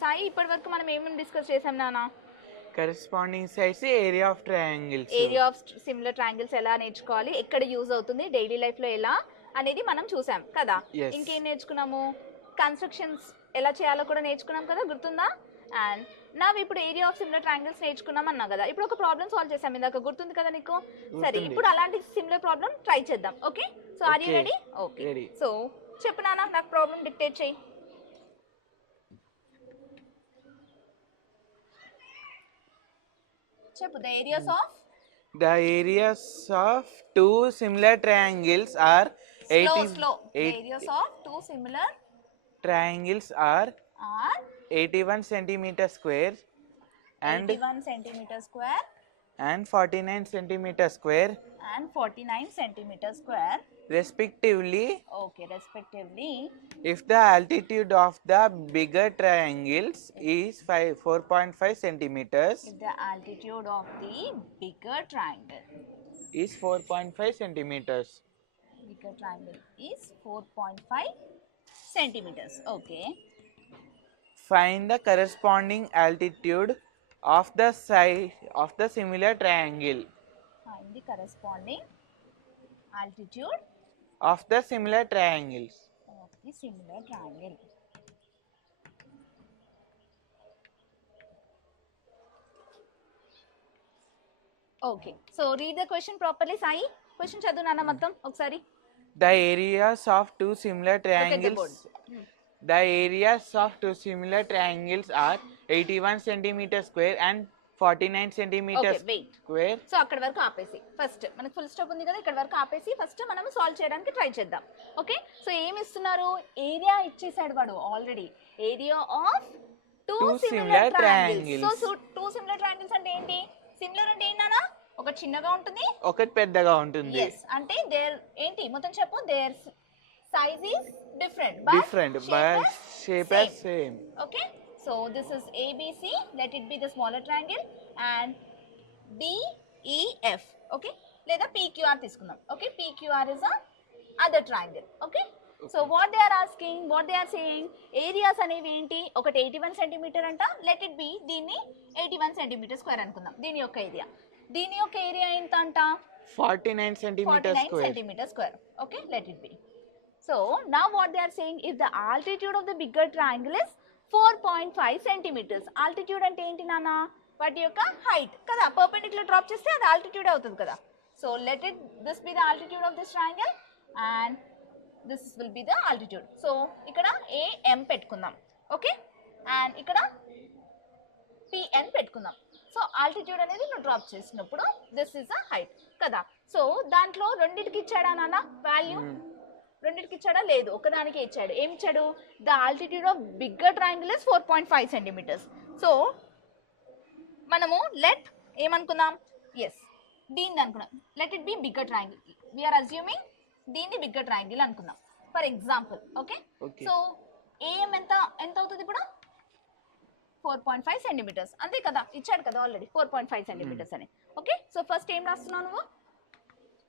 సాయి ఇప్పటి వరకు మనం ఏమేమి డిస్కస్ చేసాం నాన్న? Corresponding sides area of triangles. Area of similar triangles ఎలా నేర్చుకోవాలి, ఎక్కడ యూజ్ అవుతుంది, డైలీ లైఫ్లో ఎలా అనేది మనం చూసాం కదా. Yes. ఇంకేం నేర్చుకున్నాము? కన్స్ట్రక్షన్స్ ఎలా చేయాలో కూడా నేర్చుకున్నాం కదా, గుర్తుందా? అండ్ నా ఇప్పుడు ఏరియా ఆఫ్ సిమిలర్ ట్రయాంగిల్స్ నేర్చుకున్నాం అన్నా కదా. ఇప్పుడు ఒక ప్రాబ్లమ్ సాల్వ్ చేసాం ఇందాక, గుర్తుంది కదా నీకు? సరే, ఇప్పుడు అలాంటి సిమిలర్ ప్రాబ్లమ్ ట్రై చేద్దాం. Okay, so are you ready? Okay, so చెప్పు నాన్న, నాకు ప్రాబ్లమ్ డిక్టేట్ చేయి. చెప్పు. The areas of two similar triangles are slow. The areas of two similar triangles are are 81 centimeter square and 81 centimeter square and 49 centimeter square and 49 centimeter square respectively. Okay, respectively. If the altitude of the bigger triangles is 4.5 centimeters, If the altitude of the bigger triangle is 4.5 centimeters. is 4.5 centimeters. Okay. Find the corresponding altitude of the side of the similar triangle. Find the corresponding altitude Of the similar triangles. of the similar triangle. Okay, so read the question properly, Sai. Question చదువు నాన్న మొత్తం ఒకసారి. The areas of two similar Look at the triangles. board. The areas of two similar triangles are 81 centimeter square and 49 centimeter Okay, wait. square. So అక్కడ వరకు ఆపేసి ఫస్ట్ మనకు full stop ఉంది కదా, ఇక్కడ వరకు ఆపేసి ఫస్ట్ మనం సాల్వ్ చేయడానికి ట్రై చేద్దాం. ఓకే, సో ఏమి ఇస్తున్నారు? ఏరియా ఇచ్చేసాడు వాడు already. Area of two similar triangles. So two similar triangles అంటే ఏంటి? సిమిలర్ అంటే ఏంటన్నా? ఒక చిన్నగా ఉంటుంది, ఒకటి పెద్దగా ఉంటుంది. yes అంటే దేర్ ఏంటి మొత్తం చెప్పు. Their size is different but shape as same. Okay, so this is ABC, let it be the smaller triangle, and DEF. Okay, లేదా PQR తీసుకుందాం. Okay, PQR is a other triangle. Okay, so what they are asking, what they are saying, areas అనేవి ఏంటి? ఒకటి 81 సెంటీమీటర్ అంట, let it be దీన్ని 81 centimetre square అనుకుందాం. దీని యొక్క ఏరియా ఎంత అంట? 49 centimeter 49 square. centimeter square. Okay, let it be. So now what they are saying, if the altitude of the bigger triangle is 4.5 centimeters. Altitude అంటే ఏంటి నాన్న? వాటి యొక్క హైట్ కదా. పర్పెండిక్యులర్ డ్రాప్ చేస్తే అది ఆల్టిట్యూడ్ అవుతుంది కదా. So let it this be the altitude of this triangle and this will be the altitude. So ఇక్కడ AM పెట్టుకుందాం. ఓకే, అండ్ ఇక్కడ PN పెట్టుకుందాం. సో ఆల్టిట్యూడ్ అనేది నువ్వు డ్రాప్ చేసినప్పుడు దిస్ ఇస్ అ హైట్ కదా. సో దాంట్లో రెండింటికి ఇచ్చాడా నాన్న వాల్యూ? రెండింటికి ఇచ్చాడా? లేదు, ఒకదానికే ఇచ్చాడు. ఏమి ఇచ్చాడు? The altitude of bigger triangle is 4.5 centimetres. So మనము లెట్ ఏమనుకుందాం? ఎస్, దీన్ని అనుకున్నాం. Let it be bigger triangle. We're assuming దీన్ని బిగ్గర్ ట్రయాంగిల్ అనుకుందాం for example. Okay, so AM ఎంత అవుతుంది ఇప్పుడు? 4.5 సెంటీమీటర్స్ అంతే కదా, ఇచ్చాడు కదా ఆల్రెడీ 4.5 సెంటీమీటర్స్ అని. ఓకే, సో ఫస్ట్ ఏం రాస్తున్నావు నువ్వు?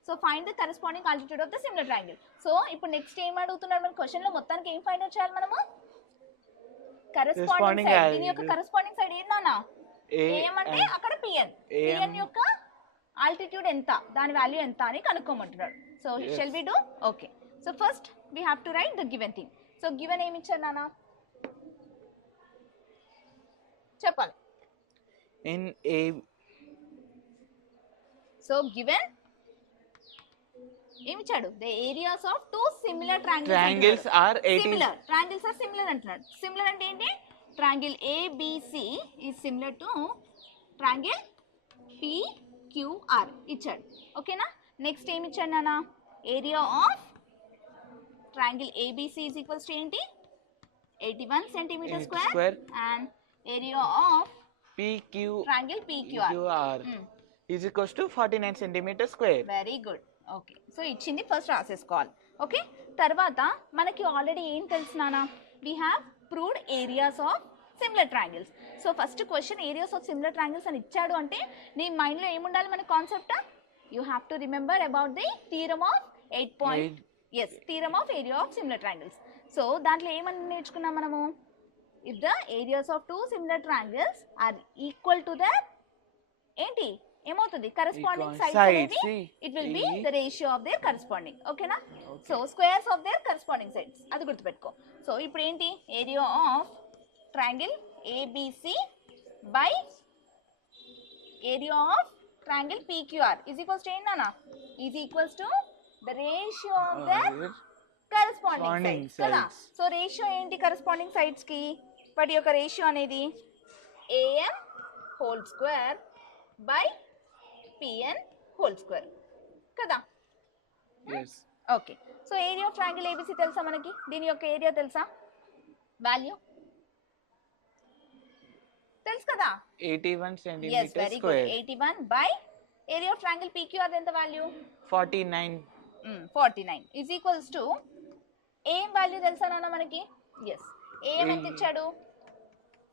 So find the corresponding altitude of the similar triangle. So ఇప్పుడు నెక్స్ట్ ఏం అడుగుతున్నాడు మన క్వశ్చన్ లో? మొత్తానికి ఏం ఫైండ్ అవుట్ చేయాలి మనము? Corresponding side. దీని యొక్క కరెస్పాండింగ్ సైడ్ ఏంటన్నా? ఏమంటే అక్కడ పిఎన్. పిఎన్ యొక్క ఆల్టిట్యూడ్ ఎంత, దాని వాల్యూ ఎంత అని కనుక్కోమంటున్నాడు. So shall we do? Okay, so first we have to write the given thing. So given ఏమి ఇచ్చారు నాన్న చెప్పాలి. In a సో గివెన్ ఏమి ఇచ్చాడు? The areas of two similar triangles are 80. Similar triangles are similar అంటున్నాడు. Similar అంటే ఏంటి? Triangle ABC is similar to triangle PQR ఇచ్చాడు. ఓకేనా? నెక్స్ట్ ఏమి ఇచ్చాడు నాన్న? Area of triangle ABC is equals to ఏంటి? 81 centimetre square and area of triangle PQR is equals to 49 centimeter square. Very good. Okay, so ఇచ్చింది first రాసేసుకోవాలి. Okay, తర్వాత మనకి ఆల్రెడీ ఏం తెలుసు నాన్న? We have proved areas of similar triangles. So first question areas of similar triangles అని ఇచ్చాడు అంటే నీ మైండ్లో ఏముండాలి మన concept? You have to remember about the theorem of 8. Theorem of area of similar triangles. So దాంట్లో ఏమని నేర్చుకున్నాం మనము? If the areas of two similar triangles are equal to the ఏంటి ఏమవుతుంది కరెస్పాండింగ్ సైడ్స్ అనేది it will be the ratio of their corresponding ఓకేనా so squares of their corresponding sides అది గుర్తుపెట్టుకో సో ఇప్పుడు ఏంటి area of triangle ABC by area of triangle PQR is equals to ఏంటన్నా is equals to the ratio of their corresponding sides కదా so ratio ఏంటి corresponding sides కి వాటి యొక్క రేషియో అనేది AM whole square by PN whole square కదా okay so area of triangle ABC తెలుసా మనకి దీని యొక్క ఏరియా తెలుసా వాల్యూ తెలుసు కదా 81 yes centimeters very good square. 81 by area of triangle PQR ఎంత వాల్యూ 49. 49 is equals to ఏం వాల్యూ తెలుసా నాన్న మనకి yes ఏం ఎంత ఇచ్చాడు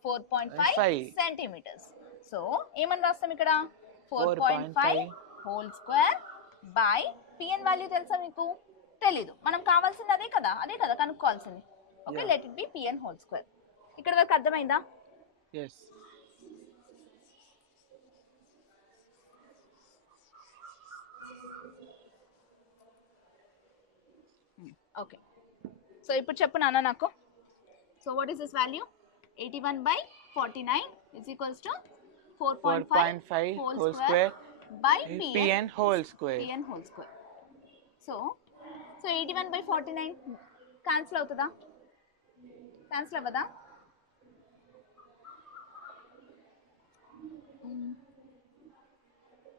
4.5 సెంటీమీటర్స్ సో ఏమని రాస్తాం ఇక్కడ 4.5 whole square by PN value తెలుసా మీకు తెలీదు మనం కావాల్సింది అదే కదా కనుక్కోవాల్సింది okay let it be PN whole square ఇక్కడ వరకు అర్థమైందా Yes. ఓకే సో ఇప్పుడు చెప్పు నాన్న నాకు so what is this value 81 by 49 is equals to 4.5 whole square by Pn whole square. Pn whole square. So 81 by 49 cancel అవుతుందా cancel అవ్వదా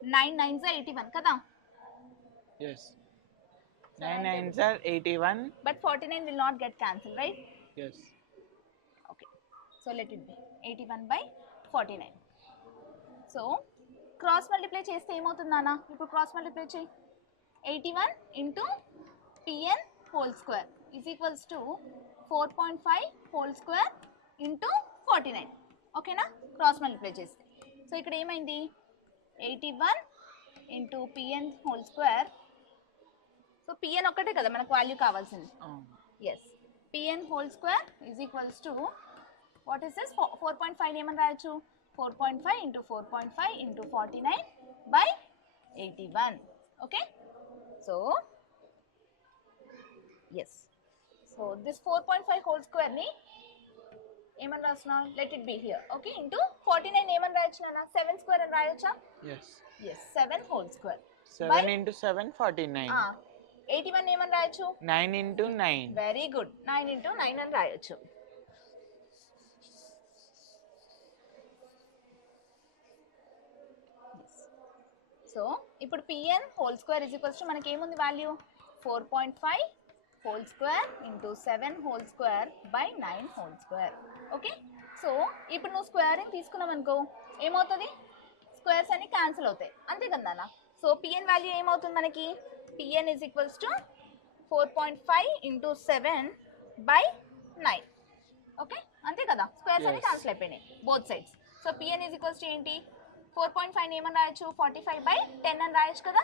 9 9s are 81 కదా Yes. 9 9s are 81. But 49 will not get cancelled, right? Yes. Okay. So let it be 81 by 49. So cross multiply చేస్తే ఏమవుతుంది నాన్న ఇప్పుడు cross multiply చేయి 81 into Pn whole square is equals to 4.5 whole square into 49. ఓకేనా cross multiply చేస్తే సో ఇక్కడ ఏమైంది 81 into Pn whole square. So Pn ఒక్కటే కదా మనకు వాల్యూ కావాల్సింది yes Pn whole square is equals to what is this 4.5 ఏమని రాయొచ్చు 4.5 into 4.5 into 49 by 81 okay so yes so this 4.5 whole square ni ఏమని రాస్తున్నా let it be here okay into 49 ఏమని రాయొచ్చు నాన్న 7 square అని రాయొచ్చా yes yes 7 whole square 7 by, into 7 49 81 ఏమని రాయొచ్చు 9 into 9 వెరీ గుడ్ 9 into 9 అని రాయొచ్చు సో ఇప్పుడు Pn whole square is equals to మనకి ఏముంది వాల్యూ 4.5 whole square into 7 whole square by 9 whole square okay so ఇప్పుడు నువ్వు స్క్వేరింగ్ తీసుకున్నావు అనుకో ఏమవుతుంది స్క్వేర్స్ అన్ని క్యాన్సిల్ అవుతాయి అంతే కదా నాన్న సో Pn వాల్యూ ఏమవుతుంది మనకి Pn ఇస్ ఈక్వల్స్ టు 4.5 ఇంటూ 7 బై 9 ఓకే అంతే కదా స్క్వేర్స్ అన్ని క్యాన్సిల్ అయిపోయినాయి both sides so Pn is equals to ఏంటి 4.5 ఏమని రాయొచ్చు 45 by 10 అని రాయొచ్చు కదా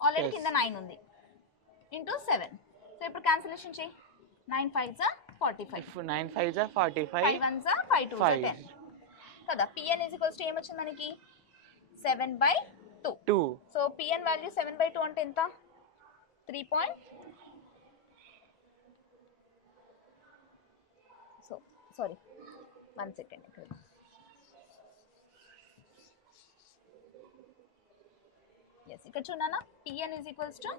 ఆల్రెడీ కింద 9 ఉంది ఇంటూ 7 సో ఇప్పుడు క్యాన్సిలేషన్ చేయి 9 5s are 45 9 5s are 45 5 1s are 5 2s are 10 కదా Pn is equals to ఏమొచ్చింది మనకి 7 by 2 సో Pn వాల్యూ 7 by 2 అంటే ఎంత 3 సో సారీ 1 సెకండ్ ఇక్కడ yes ఇక్కడ చూడనా Pn is equals to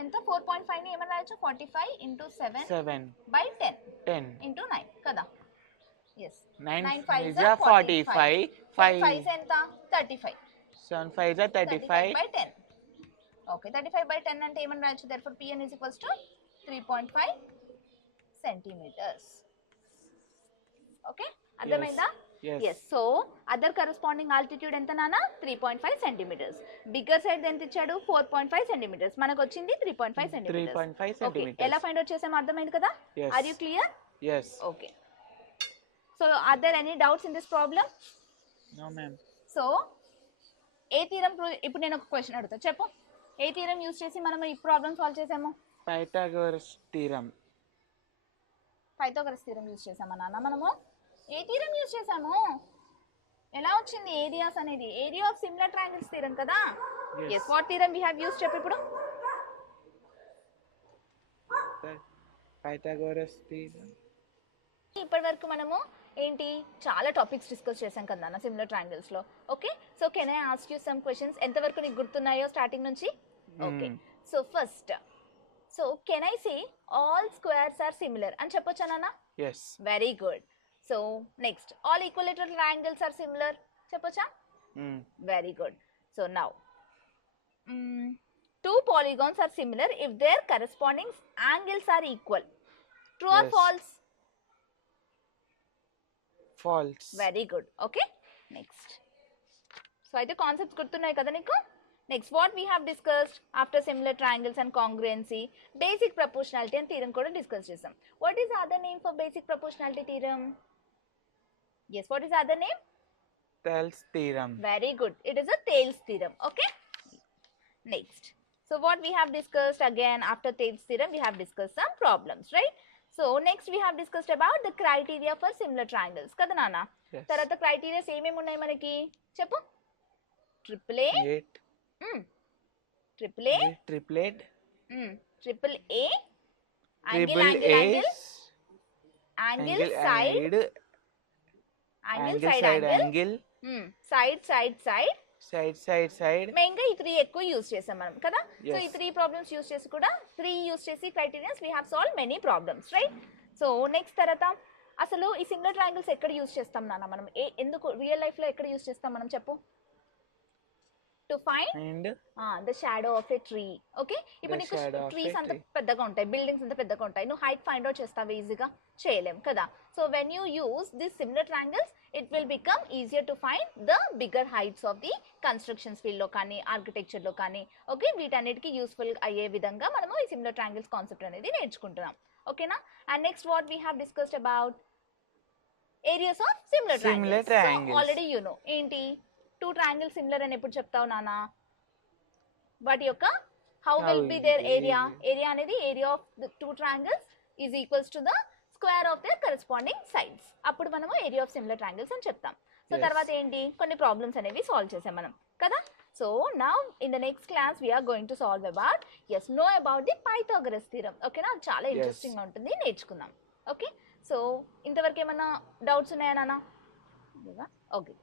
ఎంత 4.5 ని ఏమని రాయొచ్చు 45 into 7 by 10 into 9 కదా yes 9 5s are 45 5 5s ఎంత 35 7 5s are 35 by 10 okay 35 by 10 అంటే ఏమని రాయొచ్చు therefore Pn is equals to 3.5 centimeters okay అర్థమైందా yes so other corresponding altitude ఎంత నానా 3.5 centimeters bigger side ఎంత ఇచ్చాడు 4.5 centimeters మనకు వచ్చింది 3.5 centimeters 3.5 centimeters ఎలా ఫైండ్ అవుట్ చేసామో అర్థమైంది కదా are you clear yes okay so are there any doubts in this problem no ma'am so ఏ థీరం ఇప్పుడు నేను ఒక క్వశ్చన్ అడుగుతా చెప్పు ఏ థీరం యూస్ చేసి మనం ఈ ప్రాబ్లమ్ సాల్వ్ చేసాము Pythagoras theorem Pythagoras theorem use చేసామా నాన్న మనము ఏ థీరం యూజ్ చేసాము? ఎలా వచ్చింది ఏరియాస్ అనేది? Area of similar triangles theorem కదా. Yes, what theorem we have use చెప్పు ఇప్పుడు. Pythagoras theorem. ఇప్పటి వరకు మనము ఏంటి చాలా టాపిక్స్ డిస్కస్ చేసాం కదా అన్న సిమిలర్ ట్రయాంగిల్స్ లో. Okay, so can I ask you some questions? ఎంతవరకు నీకు గుర్తున్నాయో స్టార్టింగ్ నుంచి? Okay, so first, so can I say all squares are similar అని చెప్పొచ్చా నాన్న? Yes. Very good. So next, all equilateral triangles are similar చెప్పొచ్చా? Very good. So now, two polygons are similar if their corresponding angles are equal. True or Yes. false? False. Very good. Okay, next. So అయితే concepts గుర్తున్నాయి కదా నీకు? Next, what we have discussed after similar triangles and congruency, basic proportionality and theorem కూడా discuss చేసాం. What is other name for basic proportionality theorem? Yes, what is other name? Thales theorem. Very good. It is a Thales theorem. Okay. Next. So what we have discussed again after Thales theorem, we have discussed some problems, right? So next we have discussed about the criteria for similar triangles. Kada nana? Yes. Tarata criteria same unnai manaki. Cheppu. Triple A. Eight. Triple A. Triplet. Triple A. Triple Angle, A. angle, side. Angle, side, angle. Side, side, side. Side. Main గా ఈ 3 ఎక్కువ యూజ్ చేసాం మనం కదా. సో ఈ 3 problems use చేసి కూడా 3 యూజ్ చేసి criterias we have solve many problems, right? So next తర్వాత అసలు ఈ సిమిలర్ ట్రయాంగిల్స్ ఎక్కడ యూజ్ చేస్తాం నాన్న మనం? ఎందుకు రియల్ లైఫ్ లో ఎక్కడ యూజ్ చేస్తాం మనం చెప్పు? To find the shadow of a tree. Okay, ఇప్పుడు నీకు ట్రీస్ అంత పెద్దగా ఉంటాయి, బిల్డింగ్స్ అంత పెద్దగా ఉంటాయి, నువ్వు హైట్ ఫైండ్ అవుట్ చేస్తావు ఈజీగా? చేయలేం కదా. So when you use this similar triangles it will become easier to find the bigger heights of the constructions field లో కానీ ఆర్కిటెక్చర్ లో కానీ. ఓకే, వీటన్నిటికీ యూస్ఫుల్ అయ్యే విధంగా మనము ఈ సిమిలర్ ట్రయాంగిల్స్ కాన్సెప్ట్ అనేది నేర్చుకుంటున్నాం. ఓకేనా? And next what we have discussed about areas of similar triangles. Already you know ఏంటి 2 ట్రయాంగిల్స్ సిమిలర్ అని ఎప్పుడు చెప్తావు నాన్న? వాటి యొక్క how will be their area? Area అనేది area of the 2 triangles is equals to the square of their corresponding sides. అప్పుడు మనము ఏరియా ఆఫ్ సిమిలర్ ట్రయాంగిల్స్ అని చెప్తాం. సో తర్వాత ఏంటి, కొన్ని ప్రాబ్లమ్స్ అనేవి సాల్వ్ చేసాం మనం కదా. So now in the next class we're going to solve about no about the Pythagoras theorem. ఓకేనా? చాలా ఇంట్రెస్టింగ్ గా ఉంటుంది, నేర్చుకుందాం. ఓకే, సో ఇంతవరకు ఏమన్నా డౌట్స్ ఉన్నాయా నాన్న? ఓకే.